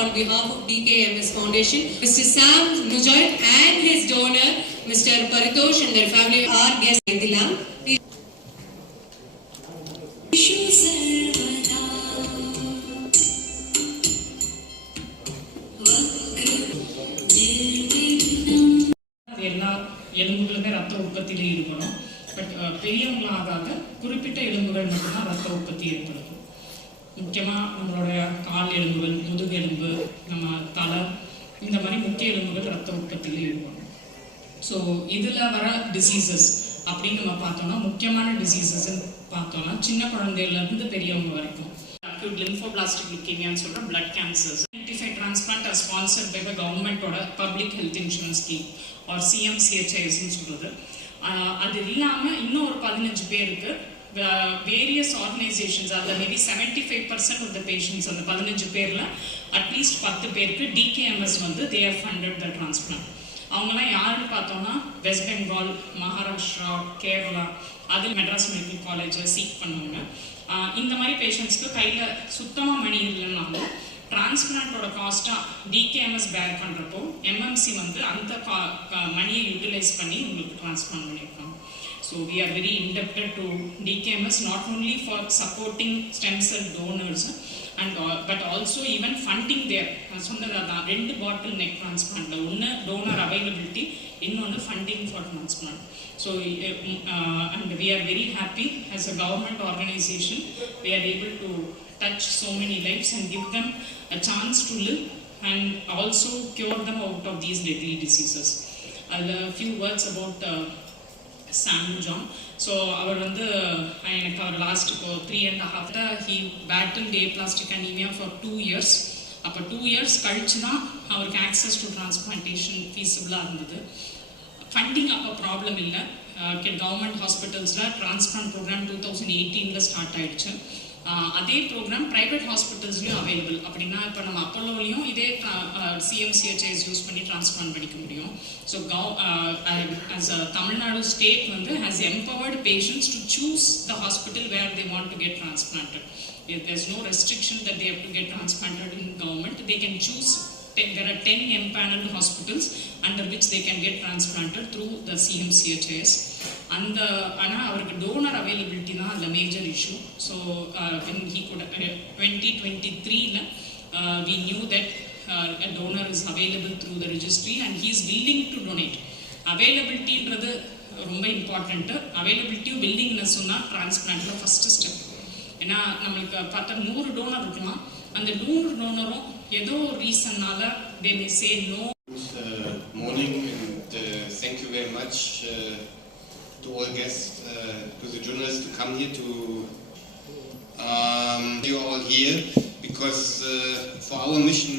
on behalf of DKMS Foundation, Mr. Sam Nujoy and his donor, Mr. Paritosh and their family, our guest Indila. எல்லா எலும்புகளுமே ரத்த உற்பத்தியில ஈடுபடும். பட் பெரியவங்களாக குறிப்பிட்ட எலும்புகள் மட்டும்தான் ரத்த உற்பத்தி ஏற்படுது. முக்கியமாக நம்மளுடைய கால் எலும்புகள், முதுகெலும்பு, நம்ம தலை, இந்த மாதிரி முக்கிய எலும்புகள் ரத்த உற்பத்தியில் ஈடுபடும். ஸோ இதில் வர டிசீசஸ் அப்படின்னு நம்ம பார்த்தோம்னா, முக்கியமான டிசீசஸ்ன்னு பார்த்தோம்னா சின்ன குழந்தையிலேருந்து பெரியவங்க வரைக்கும் acute lymphoblastic leukemia சொல்கிற blood cancers. Identified transplant are sponsored by the government-ஓட public health insurance scheme or CMCHISன்னு சொல்கிறது. அது இல்லாமல் இன்னும் ஒரு 15 பேருக்கு வேரியஸ் ஆர்கனைசேஷன்ஸ், அதில் மேபி 75% ஆஃப் த பேஷண்ட்ஸ், அந்த 15 பேரில் அட்லீஸ்ட் 10 பேருக்கு DKMS வந்து they have funded the transplant. அவங்களாம் யாருன்னு பார்த்தோம்னா வெஸ்ட் பெங்கால், மகாராஷ்டிரா, கேரளா, அதில் மெட்ராஸ் மெடிக்கல் காலேஜை சீக் பண்ணுவாங்க. இந்த மாதிரி பேஷண்ட்ஸ்க்கு கையில் சுத்தமாக மணி இல்லைன்னாலும் டிரான்ஸ்பிளான்ட்டோட காஸ்ட்டாக DKMS பேர் பண்ணுறப்போ MMC வந்து அந்த மணியை யூட்டிலைஸ் பண்ணி உங்களுக்கு டிரான்ஸ்பிளான்ட் பண்ணியிருக்காங்க. So we are very indebted to DKMS not only for supporting stem cell donors and but also even funding their சொன்னதான் 2 bottleneck transplant, ஒன்று donor availability, இன்னொன்று funding for transplant. So and we are very happy as a government organization we are able to touch so many lives and give them a chance to live and also cure them out of these deadly diseases. A few words about Sam John. So அவர் வந்து எனக்கு அவர் லாஸ்ட் இப்போ 3.5 he battled aplastic anemia for 2 years. அப்போ 2 years கழிச்சு தான் அவருக்கு access to transplantation ஃபீஸிபிளாக இருந்தது. ஃபண்டிங் அப்போ ப்ராப்ளம் இல்லை. கவர்மெண்ட் ஹாஸ்பிட்டல்ஸில் டிரான்ஸ்பிளான்ட் ப்ரோக்ராம் 2018 ஸ்டார்ட் ஆயிடுச்சு. அதே ப்ரோக்ராம் ப்ரைவேட் ஹாஸ்பிட்டல்ஸ்லையும் அவைலபிள். அப்படின்னா இப்போ நம்ம அப்போலோலையும் இதே CMCHIS யூஸ் பண்ணி டிரான்ஸ்பிளான்ட் பண்ணிக்க முடியும். So as a Tamil Nadu state வந்து has empowered patients to choose the hospital where they want to get transplanted. There's no restriction that they have to get transplanted in government. They can choose. There are 10 empaneled hospitals under which they can get transplanted through the CMCHIS. And அவருக்கு donor availability தான் the major issue. So when he could 2023 we knew that a donor is available through the registry and he is willing to donate. Availabilityன்றது ரொம்ப important. Availability willingness சொன்னால் டிரான்ஸ்பிளான்ட்ல first step. ஏன்னா நம்மளுக்கு பார்த்தா 100 டோனர் இருக்கலாம். அந்த 100 டோனரும் ஏதோ ஒரு ரீசன்னால they may say no. Morning and thank you very much to all guests, to the journalists to come here to you all here because for our mission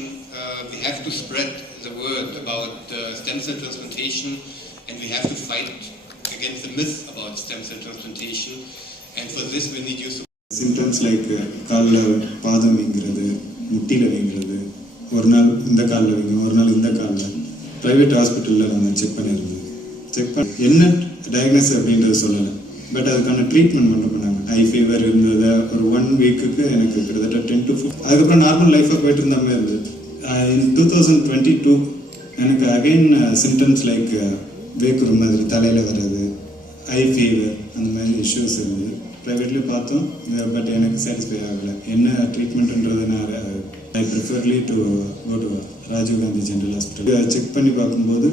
we have to spread the word about stem cell transplantation and we have to fight against the myth about stem cell transplantation and for this we need your support. Symptoms like காலில் பாதம் வீங்கிறது, முட்டியில் வீங்கிறது, ஒரு நாள் இந்த காலில் வீங்கும், ஒரு நாள் இந்த காலில். ப்ரைவேட் ஹாஸ்பிட்டலில் நாங்கள் செக் பண்ணி என்ன டயக்னோஸ் அப்படின்றத சொல்லலை. பட் அதுக்கான ட்ரீட்மெண்ட் மட்டும் பண்ணாங்க. ஹை ஃபீவர் இருந்தது ஒரு 1 வீக்குக்கு எனக்கு கிட்டத்தட்ட 10 to 15. அதுக்கப்புறம் நார்மல் லைஃபாக போயிட்டு இருந்த மாதிரி இருந்தது. இன் 2022 எனக்கு அகைன் சிம்டம்ஸ் லைக் வேக்குற மாதிரி தலையில் வர்றது, ஹை ஃபீவர், அந்த மாதிரி இஷ்யூஸ் இருந்தது. ப்ரைவேட்லேயும் பார்த்தோம். பட் எனக்கு சாட்டிஸ்ஃபை ஆகலை. என்ன ட்ரீட்மெண்ட்டுன்றது நான் I preferably to go to Rajiv Gandhi general hospital. Check பண்ணி பார்க்கும்போது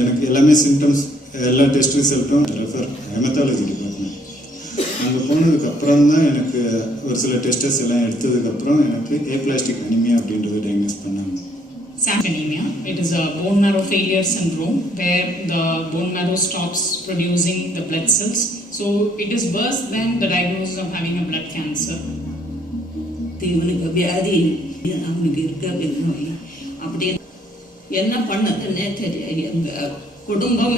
எனக்கு எல்லாமே சிம்டம்ஸ், எல்லா டெஸ்ட் ரிசல்ட்டும் ரெஃபர் ஹெமத்தாலஜி டிபார்ட்மெண்ட். அங்கே போனதுக்கப்புறம் தான் எனக்கு ஒரு சில டெஸ்டஸ் எல்லாம் எடுத்ததுக்கப்புறம் எனக்கு ஏப்ளாஸ்டிக் அனிமியா அப்படின்றது டயக்னோஸ் பண்ணாங்க. SAM anemia. It is a bone marrow failure syndrome where the bone marrow stops producing the blood cells. So it is worse than the diagnosis of having a blood cancer. இவனுக்கு வியாதி அவனுக்கு இருக்க நோய் அப்படி என்ன பண்ணதுன்னே தெரியாது. எங்கள் குடும்பம்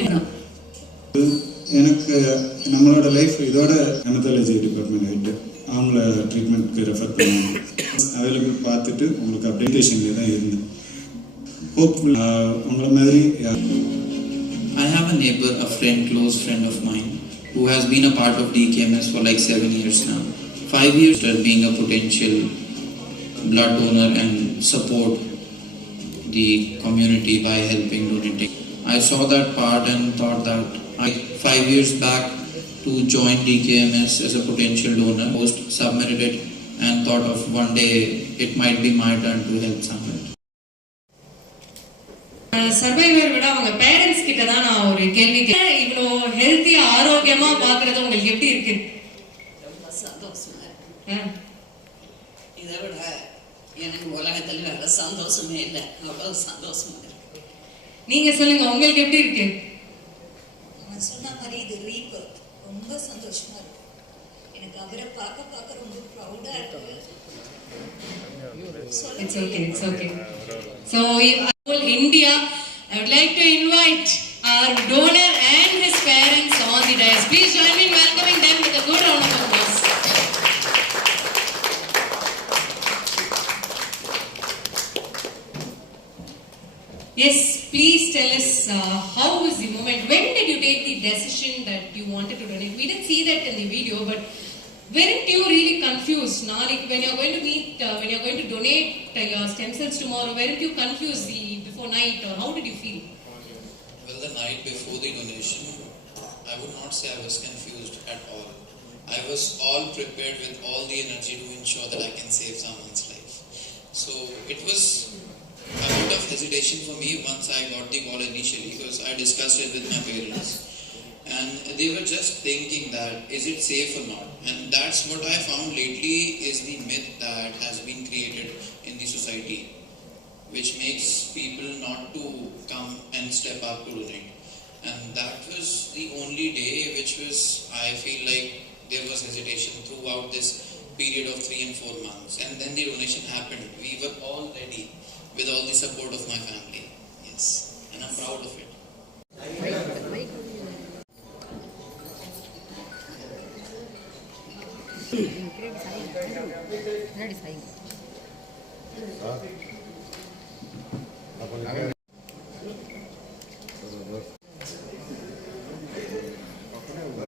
எனக்கு நம்மளோட லைஃப் இதோட ஹெமத்தாலஜி டிபார்ட்மெண்ட் ஹெட் அவங்கள ட்ரீட்மெண்ட்க்கு ரெஃபர் பண்ணாங்க. அவைலபிள் பார்த்துட்டு உங்களுக்கு அப்டேஷன்லேயே தான் இருந்தேன். ஹோப்ஃபுல் உங்களை மாதிரி. I have a neighbor, a friend, close friend of mine who has been a part of DKMS for like 7 years now. 5 years after being a potential blood donor and support the community by helping donating. I saw that part and thought that 5 years back to join DKMS as a potential donor, post submitted it and thought of one day it might be my turn to help someone. Survivor விட அவங்க பேரண்ட்ஸ் கிட்ட தான் நான் ஒரு கேள்வி இவ்வளோ ஹெல்த்தியா ஆரோக்கியமா பாக்குறது உங்களுக்கு எப்படி இருக்கு? ரொம்ப சந்தோஷமா இருக்கு. இதை விட எனக்கு உலகத்தில் வேற சந்தோஷமே இல்லை. அவ்வளவு சந்தோஷமா இருக்கு. நீங்க சொல்லுங்க, உங்களுக்கு எப்படி இருக்கு? நான் சொன்ன மாதிரி இது ரீபர்த். ரொம்ப சந்தோஷமா இருக்கு. எனக்கு அவரை பார்க்க ரொம்ப ப்ரௌடா இருக்கு. It's okay, it's okay. So, whole India, I would like to invite our donor and his parents on the dais. Please join me in welcoming them with a good round of applause. Yes, please tell us how was the moment? When did you take the decision that you wanted to donate? We didn't see that in the video, but weren't you really confused? Like when you're going to meet, when you're going to donate your stem cells tomorrow, weren't you confused before night, or how did you feel? Well, the night before the donation, I would not say I was confused at all. I was all prepared with all the energy to ensure that I can save someone's life. So it was a bit of hesitation for me once I got the call initially, because I discussed it with my parents. And they were just thinking that, is it safe or not? And that's what I found lately is the myth that has been created in the society, which makes people not to come and step up to donate. And that was the only day which was, I feel like there was hesitation throughout this period of 3 and 4 months. And then the donation happened. We were all ready with all the support of my family. Yes. And I'm proud of it. Ready,